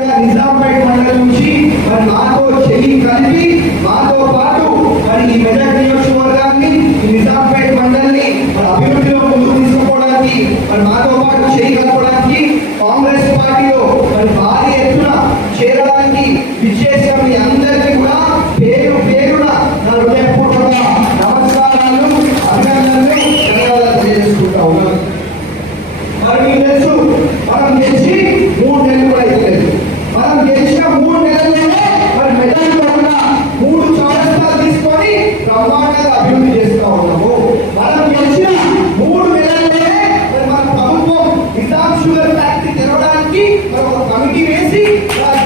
నిజాంపేట్ మండలం నుంచి మరి మాతో చెయ్యి కలిపి మాతో పాటు మరి ఈ మెదక్ నియోజకవర్గాన్ని నిజాంపేట్ మండలిని మరి అభివృద్ధిలో ముందుకు తీసుకుపోవడానికి మరి మాతో పాటు చెయ్యి కలపడానికి కాంగ్రెస్ పార్టీలో మరి భారీ ఎత్తున చేరడానికి విచ్చేసిన మీ అందరికీ కూడా పేరు పేరున నా హృదయపూర్వక నమస్కారాలు, అభినందనలు, ధన్యవాదాలు తెలియజేసుకుంటా ఉన్నాను. మరి మీకు తెలుసు, మనం గెలిచి 3 నెలలు కూడా అయిపోలేదు. మనం గెలిచిన 3 నెలల్లోనే మరి మెదక్ పక్కన 3 చౌరస్తాలు తీసుకొని బ్రహ్మాండంగా అభివృద్ధి చేస్తూ ఉన్నాము. మనం గెలిచిన 3 నెలల్లోనే మరి మన ప్రభుత్వం నిజాం షుగర్ ఫ్యాక్టరీ తెరవడానికి మరి ఒక కమిటీ వేసి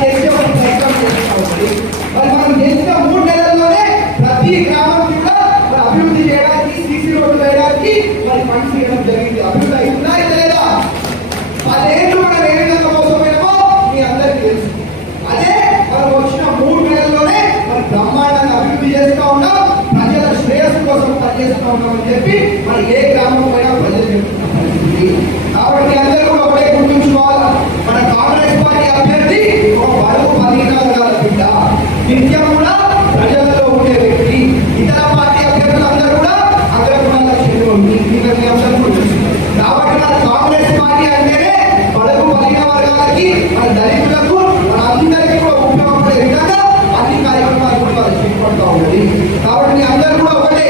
చేసే ఒక ప్రయత్నం చేస్తూ ఉంది. మరి మనం గెలిచిన 3 నెలల్లోనే ప్రతి గ్రామం కూడా మరి అభివృద్ధి చేయడానికి, సీసీ రోడ్లు వేయడానికి మరి ఫండ్స్ ఇవ్వడం జరిగింది. అభివృద్ధి అవుతుందా లేదా? 10 ఏళ్ళు మనం ఏ విధంగా మోసపోయామో మీ అందరికీ తెలుసు. అదే మనం వచ్చిన 3 నెలల్లోనే మరి బ్రహ్మాండంగా అభివృద్ధి చేస్తూ ఉన్నాం, ప్రజల శ్రేయస్సు కోసం పనిచేస్తూ ఉన్నామని చెప్పి మరి ఏ గ్రామం పైన ప్రజలు చెప్తున్న పరిస్థితి. కాబట్టి అందరూ కూడా ఒకటే గుర్తుంచుకోవాలా, మన కాంగ్రెస్ పార్టీ అభ్యర్థి ఒక బడుగు బలహీన వర్గాల బిడ్డ, నిత్యం కూడా ప్రజలలో ఉండే వ్యక్తి. ఇతర పార్టీ అభ్యర్థులు అందరూ కూడా అగ్రకులాలకు చెందిన కాబట్టి మన కాంగ్రెస్ పార్టీ అంటేనే బడుగు బలహీన వర్గాలకి, మన దళితులకు, మన అందరికీ కూడా ఉపయోగపడే విధంగా అన్ని కార్యక్రమాలు కూడా చేపడుతూ ఉన్నది. కాబట్టి అందరూ కూడా ఒకటే,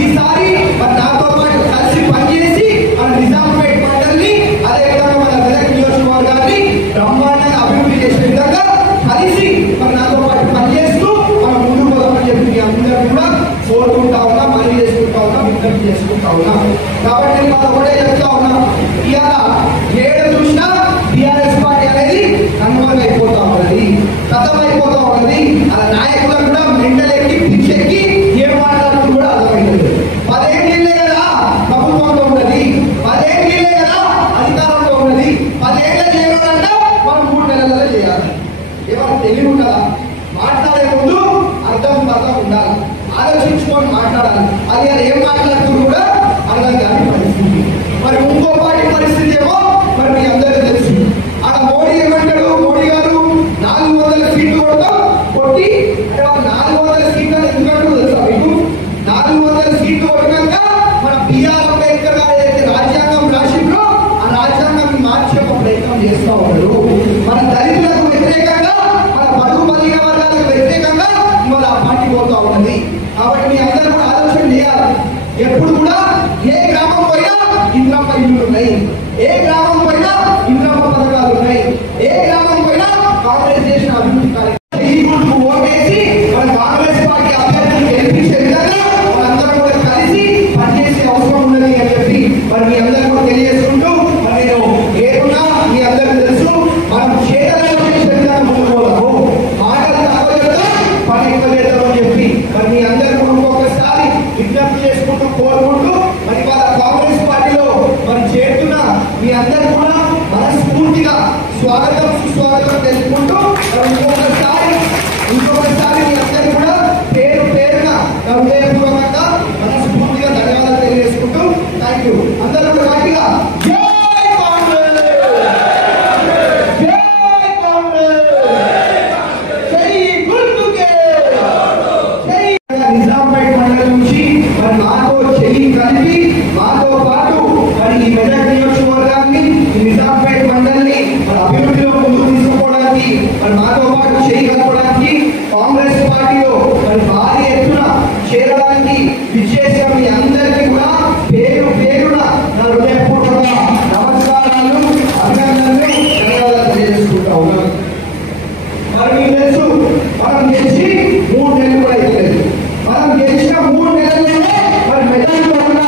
ఈసారి మరి నాతో పాటు కలిసి పనిచేసి మన నిజాంపేట్ మండలిని, అదేవిధంగా మన మెదక్ నియోజకవర్గాన్ని బ్రహ్మాండంగా అభివృద్ధి చేసే విధంగా కలిసి మరి నాతో పాటు పనిచేస్తూ మనం ముందుకు పోదామని చెప్పి అందరూ కూడా కోరుకుంటా ఉన్నా, మళ్ళీ చేసుకుంటా ఉన్నా, విజ్ఞప్తి చేసుకుంటా ఉన్నా. కాబట్టి నేను మనం ఒకటే చెప్తా ఉన్నా, ఇవాళ ఏడు చూసినా టీఆర్ఎస్ పార్టీ అనేది కన్వర్ట్ అయిపోతా ఉన్నది, కథమైపోతా ఉన్నది. అలా నాయకులకు కూడా మెంటల్ ఎక్కి పిచ్చెక్కి ఏం మాట్లాడుతూ కూడా అర్థమైంది. 10 ఏళ్ళే కదా ప్రభుత్వంలో ఉన్నది, 10 ఏళ్ళే కదా అధికారంలో ఉన్నది, 10 ఏళ్ళ చేయాలంటే మనం 3 నెలలలో చేయాలి. ఏమైనా తెలివి ఉండాలా? మాట్లాడే ముందు అర్థం ఉండాలి, ఆలోచించుకొని మాట్లాడాలి. అది ఏం మాట్లాడుతూ కూడా అర్థం కాని పరిస్థితి. మరి ఇంకో పార్టీ పరిస్థితి ఏమో మరి మీ అందరికీ తెలుసు. అక్కడ మోడీ ఏమంటాడు, మోడీ గారు 400 సీట్లు కొట్టి అంటే 400 సీట్లు ఎందుకంటూ తెలుసా మీకు? 400 సీట్లు కొట్టినాక మన బిఆర్ అంబేద్కర్ గారు ఏదైతే రాజ్యాంగం రాసిండ్రో ఆ రాజ్యాంగాన్ని మార్చే ఒక ప్రయత్నం చేస్తూ ఉంటారు. మన దళితులకు వ్యతిరేకంగా, మన బడుగు బలహీన వర్గాలకు వ్యతిరేకంగా మన ఆ పార్టీ పోతా ఉన్నది. కాబట్టి మీ అందరూ కూడా ఆలోచన చేయాలి. ఎప్పుడు కూడా ఏ గ్రామం పోయినా ఇంద్రమ్మ ఇల్లు ఉన్నాయి, ఏ గ్రామం పోయినా ఇంద్రమ్మ పథకాలు ఉన్నాయి, ఏ గ్రామం పోయినా కాంగ్రెస్ చేసిన అభివృద్ధి కార్యక్రమం ఓటేసి మన కాంగ్రెస్ పార్టీ అభ్యర్థులు గెలిపించే విధంగా మనందరం కూడా కలిసి పనిచేసే అవసరం ఉన్నది అని చెప్పి మరి మీ అందరూ కూడా తెలియజేసుకుంటూ మరి నేను ఏదున్నా మీ అందరూ తెలుసు, మనం చేతలను చేసే విధంగా ముందుకోవడము, మాటలు తక్కువ చేద్దాం, పని ఎక్కువ చేద్దాం అని చెప్పి మరి మీ అందరూ కూడా ఇంకొకసారి విజ్ఞప్తి చేసుకుంటూ కోరుకుంటూ మరి వాళ్ళ కాంగ్రెస్ పార్టీలో మరి చేరుతున్న మీ అందరూ కూడా మనస్ఫూర్తిగా స్వాగతం సుస్వాగతం తెలుసుకుంటూ ఇంకొకసారి మీ అందరూ కూడా పేరు పేరున హృదయపూర్వకంగా మనస్ఫూర్తిగా ధన్యవాదాలు తెలియజేసుకుంటూ థ్యాంక్ యూ. అందరూ కూడా గట్టిగా జై కాంగ్రెస్, జై కాంగ్రెస్, జై గుర్తుకే జై. నిజాంపేట్ మండలం నుంచి మరి మాతో చెయ్యి కలిపి మాతో పాటు మరి ఈ మెదక్ నియోజకవర్గాన్ని నిజాంపేట్ మండలిని మరి అభివృద్ధిలో ముందుకు తీసుకుపోవడానికి మరి మాతో పాటు చెయ్యి కలపడానికి కాంగ్రెస్ పార్టీలో మరి భారీ ఎత్తున చేరడానికి విచ్చేసిన మీ అందరికీ కూడా పేరు పేరున నా హృదయపూర్వక నమస్కారాలు, అభినందనలు, ధన్యవాదాలు తెలియజేసుకుంటా ఉన్నాను. మరి మీకు తెలుసు, మనం గెలిచి 3 నెలలు కూడా అయిపోలేదు. మనం గెలిచిన 3 నెలల్లోనే మరి మెదక్ పక్కన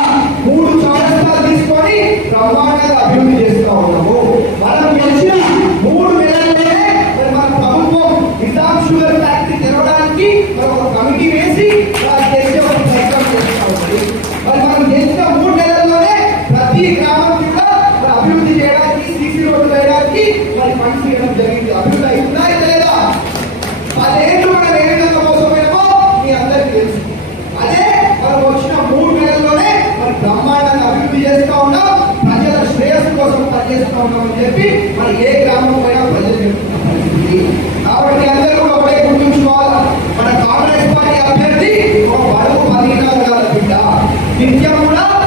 3 చౌరస్తాలు తీసుకొని బ్రహ్మాండంగా అభివృద్ధి చేస్తూ ఉన్నాము. మనం గెలిచిన 3 నెలల్లోనే మరి మన ప్రభుత్వం నిజాం షుగర్ ఫ్యాక్టరీ తెరవడానికి మరి ఒక కమిటీ వేసి చేసే ఒక నిత్యం కూడా